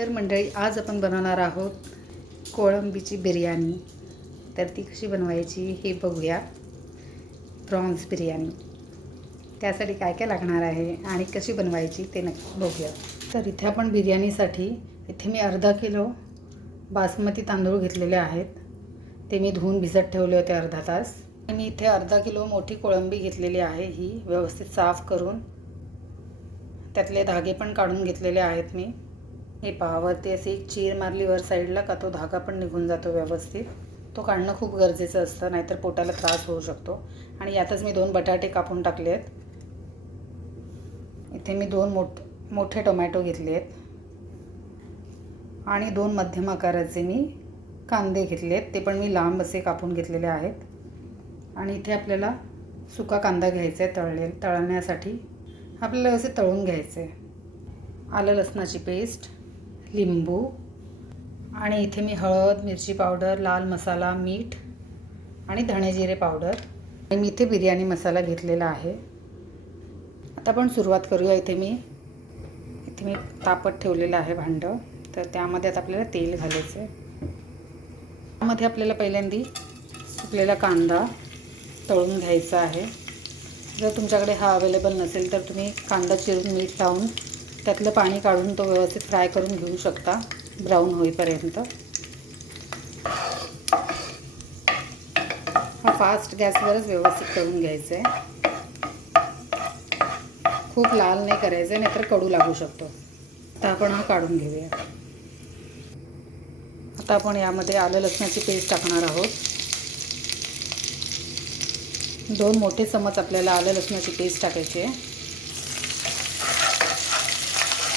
तर मंडळी, आज आपण बनवणार आहोत कोळंबीची बिर्याणी. तर ती कशी बनवायची हे बघूया. प्रॉन्स बिर्याणी, त्यासाठी काय काय लागणार आहे आणि कशी बनवायची ते नक्की बघूया. तर इथे आपण बिर्याणीसाठी इथे मी अर्धा किलो बासमती तांदूळ घेतलेले आहेत. ते मी धुवून भिजत ठेवले होते अर्धा तास. मी इथे अर्धा किलो मोठी कोळंबी घेतलेली आहे. ही व्यवस्थित साफ करून त्यातले धागे पण काढून घेतलेले आहेत मी. हे पहा, वरती अशी एक चीर मारली वर साईडला का तो धागा पण निघून जातो व्यवस्थित. तो काढणं खूप गरजेचं असतं, नाहीतर पोटाला त्रास होऊ शकतो. आणि यातच मी 2 बटाटे कापून टाकले आहेत. इथे मी 2 मोठे टोमॅटो घेतले आहेत आणि 2 मध्यम आकाराचे मी कांदे घेतले आहेत. ते पण मी लांब असे कापून घेतलेले आहेत. आणि इथे आपल्याला सुका कांदा घ्यायचा आहे. तळण्यासाठी आपल्याला असे तळून घ्यायचे. आलं लसणाची पेस्ट, लिंबू आणि इथे मी हळद, मिरची पावडर, लाल मसाला, मीठ आणि धणे जिरे पावडर आणि मी इथे बिर्याणी मसाला घेतलेला आहे. आता आपण सुरुवात करूया. इथे मी तापत ठेवलेलं आहे भांडं. तर त्यामध्ये आता आपल्याला तेल घालायचं आहे. त्यामध्ये आपल्याला पहिल्यांदा सुकलेला कांदा तळून घ्यायचा आहे. जर तुमच्याकडे हा अवेलेबल नसेल तर तुम्ही कांदा चिरून मीठ लावून त्यातलं पाणी काढून तो व्यवस्थित फ्राय करून घेऊ शकता, ब्राऊन होईपर्यंत. हा फास्ट गॅसवरच व्यवस्थित करून घ्यायचं आहे. खूप लाल नाही करायचं आहे, नाहीतर कडू लागू शकतो. आता आपण हा काढून घेऊया. आता आपण यामध्ये आलं लसणाची पेस्ट टाकणार आहोत. 2 मोठे चमच आपल्याला आलं लसणाची पेस्ट टाकायची आहे.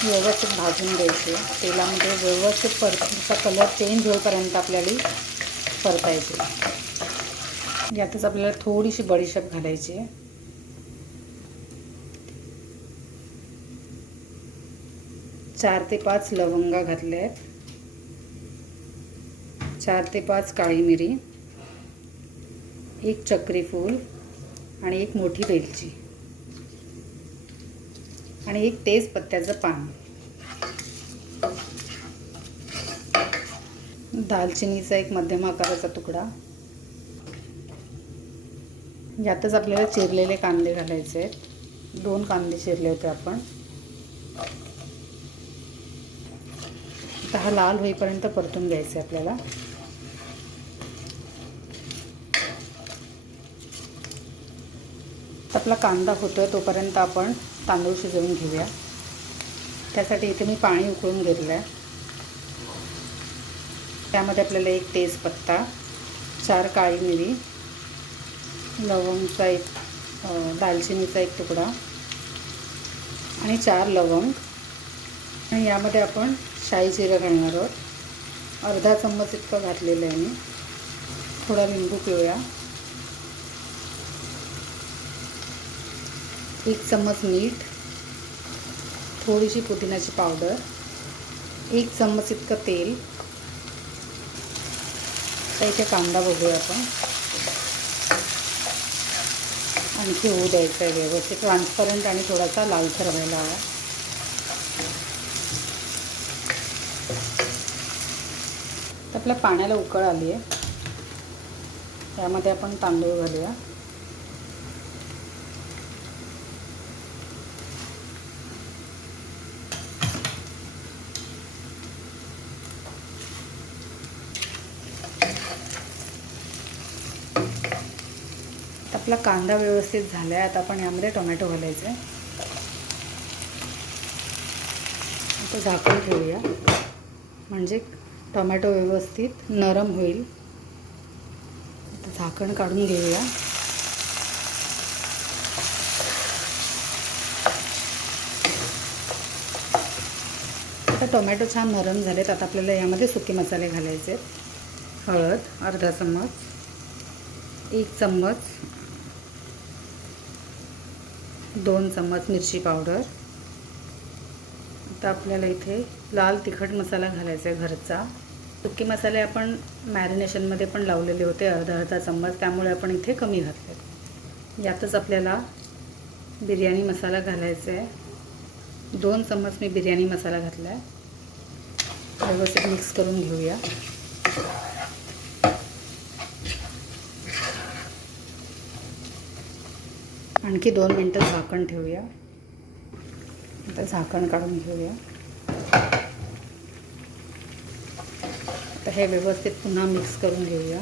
व्यवस्थित भाजून घ्यायचे तेलामध्ये. व्यवस्थित त्याचा कलर चेंज होईपर्यंत आपल्याला परतायचे. यातच आपल्याला थोडीशी बडीशेप घालायची आहे. 4 ते 5 लवंगा घातल्या आहेत. 4 ते 5 काळी मिरी, 1 चक्री फूल आणि 1 मोठी वेलची आणि 1 तेजपत्त्याचं पान. दालचिनीचा 1 मध्यम आकाराचा तुकडा. यातच आपल्याला चिरलेले कांदे घालायचे आहेत. 2 कांदे चिरले होते आपण. आता हा लाल होईपर्यंत परतून घ्यायचे आपल्याला. आपला कांदा होतोय तोपर्यंत आपण तांदूळ शिजवून घेऊया. त्यासाठी इथे मी पाणी उकळून घेतलं आहे. त्यामध्ये आपल्याला 1 तेजपत्ता, 4 काळी मिरी, लवंगचा 1, दालचिनीचा 1 तुकडा आणि 4 लवंग. आणि यामध्ये आपण शाई जिरं घालणार आहोत. अर्धा चम्मच इतकं घातलेलं आहे मी. थोडा लिंबू पिळूया. 1 चम्मच मीठ, थोडीशी पुदिन्याची पावडर, 1 चम्मच इतकं तेल. तर इथे कांदा बघूया आपण. आणखी होऊ द्यायचा आहे व्यवस्थित ट्रान्सपरंट आणि थोडासा लालसर व्हायला हवा. तर आपल्या पाण्याला उकळ आली आहे. त्यामध्ये आपण तांदूळ घालूया. आपला कांदा व्यवस्थित झाला आहे. आता आपण यामध्ये टोमॅटो घालायचे. आता झाकून ठेवूया, म्हणजे टोमॅटो व्यवस्थित नरम होईल. आता झाकण काढून घेऊया. आता टोमॅटो छान नरम झालेत. आता आपल्याला यामध्ये सुके मसाले घालायचे. हळद अर्धा चम्मच, 1 चम्मच, 2 चम्मच मिरची पावडर. आता आपल्याला इथे लाल तिखट मसाला घालायचा आहे घरचा. सुके मसाले आपण मॅरिनेशनमध्ये पण लावलेले होते अर्धा चम्मच, त्यामुळे आपण इथे कमी घातले. यातच आपल्याला बिर्याणी मसाला घालायचा आहे. 2 चम्मच मी बिर्याणी मसाला घातला आहे. व्यवस्थित मिक्स करून घेऊया. आणखी 2 मिनटं झाकण ठेवूया. आता झाकण काढून घेऊया. आता हे व्यवस्थित पुन्हा मिक्स करून घेऊया.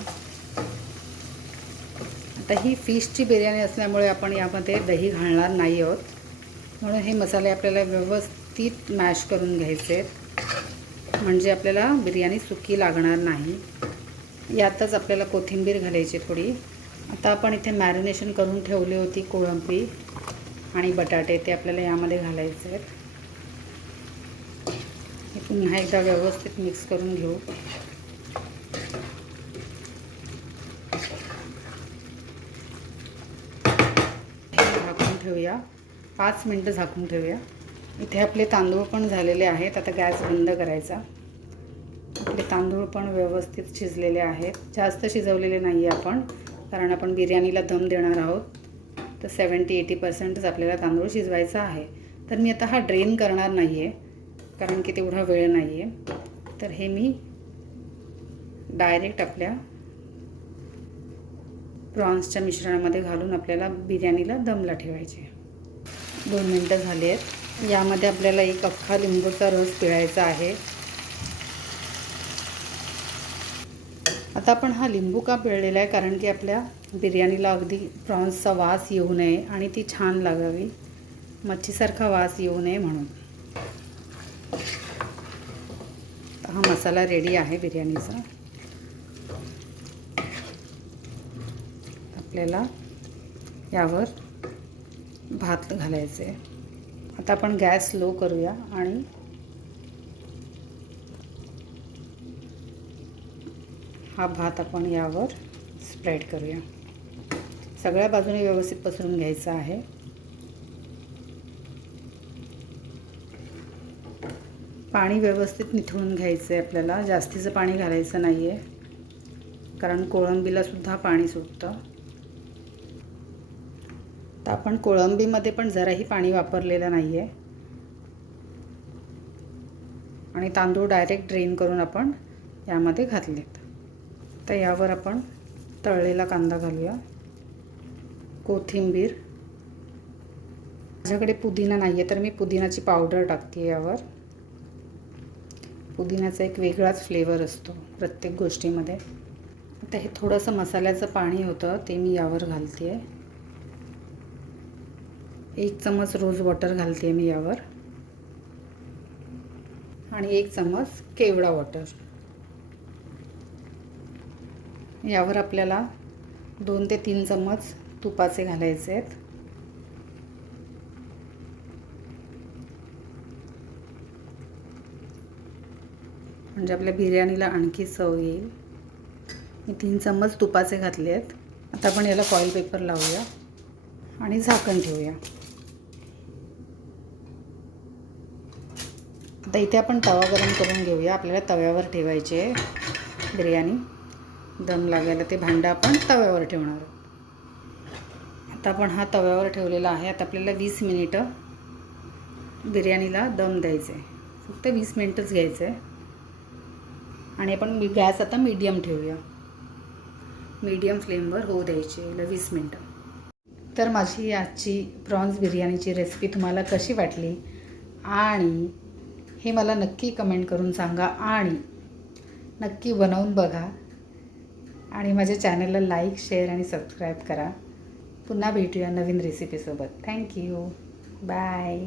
आता ही फिशची बिर्याणी असल्यामुळे आपण यामध्ये दही घालणार नाही आहोत, म्हणून हे मसाले आपल्याला व्यवस्थित मॅश करून घ्यायचे आहेत, म्हणजे आपल्याला बिर्याणी सुकी लागणार नाही. यातच आपल्याला कोथिंबीर घालायची थोडी. आता आपण इथे मॅरिनेशन करून ठेवली होती कोळंबी आणि बटाटे, ते आपल्याला यामध्ये घालायचे आहेत. हे पुन्हा एकदा व्यवस्थित मिक्स करून घेऊ. झाकून ठेवूया. 5 मिनटं झाकून ठेवूया. इथे आपले तांदूळ पण झालेले आहेत. आता गॅस बंद करायचा. आपले तांदूळ पण व्यवस्थित शिजलेले आहेत. जास्त शिजवलेले नाही आहे आपण, कारण आपण बिर्याणीला दम देणार आहोत. तर 70-80%च आपल्याला तांदूळ शिजवायचा आहे. तर मी आता हा ड्रेन करणार नाही आहे, कारण की तेवढा वेळ नाही आहे. तर हे मी डायरेक्ट आपल्या प्रॉन्सच्या मिश्रणामध्ये घालून आपल्याला बिर्याणीला दमला ठेवायचे. 2 मिनटं झाली आहेत. यामध्ये आपल्याला एक अख्खा लिंबूचा रस पिळायचा आहे. आता आपण हा लिंबू का पिळलेला आहे, कारण की आपल्या बिर्याणीला अगदी प्रॉन्सचा वास येऊ नये आणि ती छान लागावी, मच्छीसारखा वास येऊ नये म्हणून. हा मसाला रेडी आहे बिर्याणीचा. आपल्याला यावर भात घालायचे. आता आपण गॅस स्लो करूया आणि हा भात आपण यावर स्प्रेड करूया. सगळ्या बाजूने व्यवस्थित पसरून घ्यायचा आहे. पाणी व्यवस्थित निथळून घ्यायचं आहे आपल्याला. जास्तीचं पाणी घालायचं नाही आहे, कारण कोळंबीलासुद्धा पाणी सुटतं. तर आपण कोळंबीमध्ये पण जराही पाणी वापरलेलं नाही आहे आणि तांदूळ डायरेक्ट ड्रेन करून आपण यामध्ये घातलेत. तर यावर आपण तळलेला कांदा घालूया, कोथिंबीर. माझ्याकडे पुदिना नाही आहे, तर मी पुदिनाची पावडर टाकते यावर. पुदिनाचा एक वेगळाच फ्लेवर असतो प्रत्येक गोष्टीमध्ये. आता हे थोडंसं मसाल्याचं पाणी होतं, ते मी यावर घालते आहे. 1 चम्मच रोज वॉटर घालते आहे मी यावर आणि 1 चम्मच केवडा वॉटर. यावर आपल्याला 2 ते 3 चम्मच तुपाचे घालायचे आहेत. म्हणजे आपल्या बिर्याणीला आणखी चव येईल. मी 3 चम्मच तुपाचे घातले आहेत. आता आपण याला फॉईल पेपर लावूया आणि झाकण ठेवूया. आता इथे आपण तवा गरम करून घेऊया. आपल्याला तव्यावर ठेवायची आहे बिर्याणी दम लागायला. ते भांडं आपण तव्यावर ठेवणार आहोत. आता आपण हा तव्यावर ठेवलेला आहे. आता आपल्याला 20 मिनिटं बिर्याणीला दम द्यायचं आहे. फक्त 20 मिनिटच घ्यायचं आहे. आणि आपण गॅस आता मीडियम ठेवूया. मीडियम फ्लेमवर होऊ द्यायची 20 मिनिटं. तर माझी आजची प्रॉन्स बिर्याणीची रेसिपी तुम्हाला कशी वाटली आणि हे मला नक्की कमेंट करून सांगा आणि नक्की बनवून बघा आणि माझ्या चॅनलला लाईक, शेअर आणि सबस्क्राईब करा. पुन्हा भेटूया नवीन रेसिपीसोबत. थँक्यू. बाय.